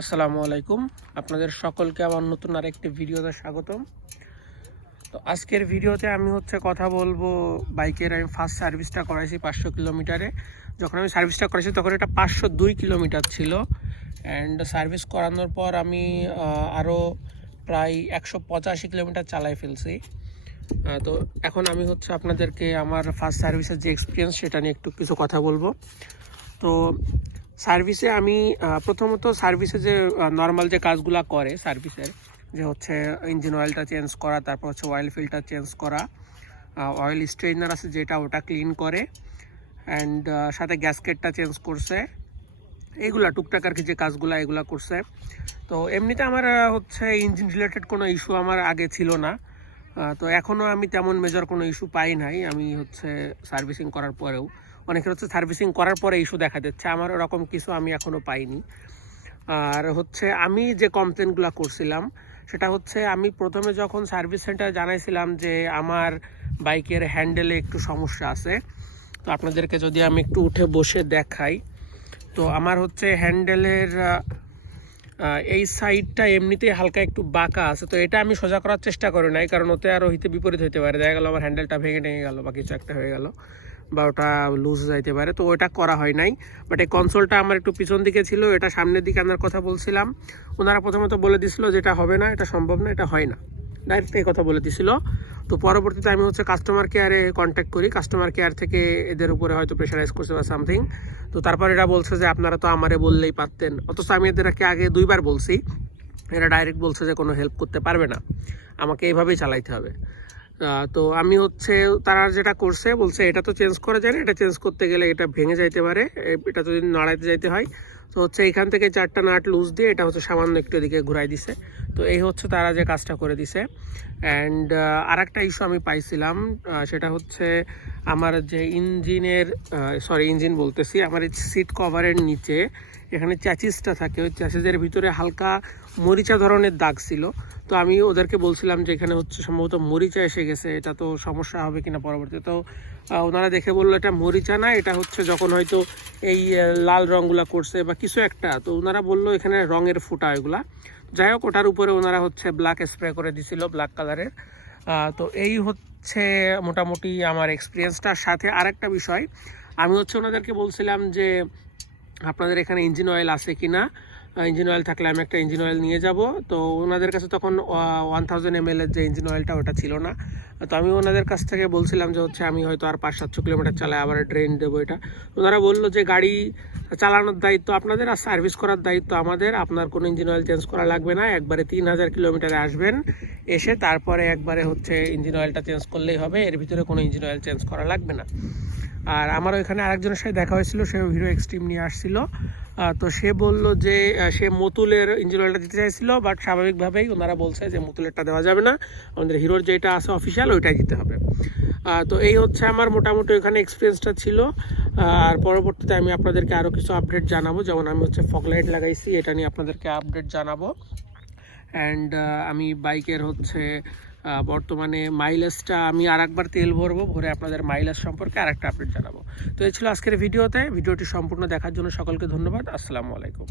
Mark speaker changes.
Speaker 1: আসসালামু আলাইকুম। আপনাদের সকলকে আমার নতুন আরেকটি ভিডিওতে স্বাগতম। তো আজকের ভিডিওতে আমি হচ্ছে কথা বলব বাইকের আমি ফার্স্ট সার্ভিসটা করাইছি পাঁচশো কিলোমিটারে। যখন আমি সার্ভিসটা করেছি তখন এটা পাঁচশো দুই কিলোমিটার ছিল। অ্যান্ড সার্ভিস করানোর পর আমি আরও প্রায় একশো পঁচাশি কিলোমিটার চালাই ফেলছি। তো এখন আমি হচ্ছে আপনাদেরকে আমার ফার্স্ট সার্ভিসের যে এক্সপিরিয়েন্স সেটা নিয়ে একটু কিছু কথা বলব। তো সার্ভিসে আমি প্রথমত সার্ভিসে যে নর্মাল যে কাজগুলো করে সার্ভিসের, যে হচ্ছে ইঞ্জিন অয়েলটা চেঞ্জ করা, তারপর হচ্ছে অয়েল ফিল্টার চেঞ্জ করা অয়েল স্ট্রেইনার আছে যেটা ওটা ক্লিন করে অ্যান্ড সাথে গ্যাসকেটটা চেঞ্জ করছে এইগুলা টুকটাক আর কি যে কাজগুলো এগুলা করছে। তো এমনিতে আমার হচ্ছে ইঞ্জিন রিলেটেড কোনো ইস্যু আমার আগে ছিল না তো এখনও আমি তেমন মেজর কোনো ইস্যু পাই নাই, আমি হচ্ছে সার্ভিসিং করার পরেও। অনেকের হচ্ছে সার্ভিসিং করার পরে ইস্যু দেখা দিচ্ছে আমার ওরকম কিছু আমি এখনও পাইনি। আর হচ্ছে আমি যে কমপ্লেনগুলো করছিলাম, সেটা হচ্ছে আমি প্রথমে যখন সার্ভিস সেন্টারে জানাইছিলাম যে আমার বাইকের হ্যান্ডেলে একটু সমস্যা আছে, তো আপনাদেরকে যদি আমি একটু উঠে বসে দেখাই, তো আমার হচ্ছে হ্যান্ডেলের এই সাইডটা এমনিতেই হালকা একটু বাঁকা আছে, তো এটা আমি সোজা করার চেষ্টা করি নাই, কারণ ওতে আরও হিতে বিপরীত হতে পারে। দেখা গেলো আমার হ্যান্ডেলটা ভেঙে ভেঙে গেল বা কিছু একটা হয়ে গেল। বা ওটা লুজ যাইতে পারে। তো ওটা করা হয় নাই। বাট এই কনসোলটা আমার একটু পিছন দিকে ছিল, এটা সামনের দিকে আনার কথা বলছিলাম। ওনারা প্রথমত বলে দিছিল যে এটা হবে না, এটা সম্ভব না, এটা হয় না। ডাইরেক্ট এই কথা বলে দিছিল। তো পরবর্তীতে আমি হচ্ছে কাস্টমার কেয়ারে কন্ট্যাক্ট করি। কাস্টমার কেয়ার থেকে এদের উপরে হয়তো প্রেশারাইজ করছে বা সামথিং তো তারপর এরা বলছে যে, আপনারা তো আমারে বললেই পারতেন। অথচ আমি এদেরকে আগে দুইবার বলছি। এরা ডাইরেক্ট বলছে যে, কোনো হেল্প করতে পারবে না। আমাকে এইভাবেই চালাইতে হবে। তো আমি হচ্ছে তারা যেটা করছে, বলছে এটা তো চেঞ্জ করা যায় না, এটা চেঞ্জ করতে গেলে এটা ভেঙে যাইতে পারে এটা যদি নাড়াইতে যাইতে হয়। তো হচ্ছে এখান থেকে চারটা নাট লুজ দিয়ে এটা হচ্ছে সামান্য একটু এদিকে ঘুরাই দিছে। তো এই হচ্ছে তারা যে কাজটা করে দিছে। অ্যান্ড আর একটা ইস্যু আমি পাইছিলাম সেটা হচ্ছে আমার যে ইঞ্জিনের সরি ইঞ্জিন বলতেছি, আমার সিট কভারের নিচে এখানে চ্যাচিসটা থাকে। ওই চ্যাচিসের ভিতরে হালকা মরিচা ধরনের দাগ ছিল। তো আমি ওদেরকে বলছিলাম যে এখানে হচ্ছে সম্ভবত মরিচা এসে গেছে, এটা তো সমস্যা হবে কিনা পরবর্তী তো ওনারা দেখে বলল, এটা মরিচা না, এটা হচ্ছে যখন হয়তো এই লাল রঙগুলা করছে বা কিছু একটা। তো ওনারা বলল, এখানে রঙের ফুটা এগুলা। যাই হোক, ওটার উপরে ওনারা হচ্ছে ব্ল্যাক স্প্রে করে দিছিল ব্ল্যাক কালারের তো এই হচ্ছে মোটামুটি আমার এক্সপিরিয়েন্সটার সাথে। আরেকটা বিষয়, আমি হচ্ছে ওনাদেরকে বলছিলাম যে আপনাদের এখানে ইঞ্জিন অয়েল আছে কি না ইঞ্জিন অয়েল থাকলে আমি একটা ইঞ্জিন অয়েল নিয়ে যাব। তো ওনাদের কাছে তখন ওয়ান থাউজেন্ড এম যে ইঞ্জিন অয়েলটা ওটা ছিল না। তো আমি ওনাদের কাছ থেকে বলছিলাম যে হচ্ছে আমি হয়তো আর পাঁচ, সাতশো কিলোমিটার চালাই আবার ড্রেন দেবো এটা। ওনারা বলল যে গাড়ি চালানোর দায়িত্ব আপনাদের আর সার্ভিস করার দায়িত্ব আমাদের। আপনার কোনো ইঞ্জিন অয়েল চেঞ্জ করা লাগবে না। একবারে তিন হাজার কিলোমিটারে আসবেন এসে, তারপরে একবারে হচ্ছে ইঞ্জিন অয়েলটা চেঞ্জ করলেই হবে। এর ভিতরে কোনো ইঞ্জিন অয়েল চেঞ্জ করা লাগবে না। আর আমার ওইখানে আরেকজনের সাথে দেখা হয়েছিল, সে হিরো এক্সট্রিম নিয়ে আসছিল। তো সে বলল যে সে মতুলের ইঞ্জিন অয়েলটা দিতে চাইছিল বাট স্বাভাবিকভাবেই ওনারা বলছে যে, মতুলেরটা দেওয়া যাবে না। আমাদের হিরোর যেটা আছে অফিসিয়াল ওইটাই দিতে হবে। তো এই হচ্ছে আমার মোটামুটি ওইখানে এক্সপিরিয়েন্সটা ছিল। আর পরবর্তীতে আমি আপনাদেরকে আরও কিছু আপডেট জানাব। যেমন আমি হচ্ছে ফগলাইট লাগাইছি, এটা নিয়ে আপনাদেরকে আপডেট জানাব। অ্যান্ড আমি বাইকের হচ্ছে বর্তমানে মাইলেজটা আমি আর একবার তেল ভরবো, ভরে আপনাদের মাইলেজ সম্পর্কে আর একটা আপডেট জানাব। তো এই ছিল আজকের ভিডিওতে। ভিডিওটি সম্পূর্ণ দেখার জন্য সকলকে ধন্যবাদ। আসসালামু আলাইকুম।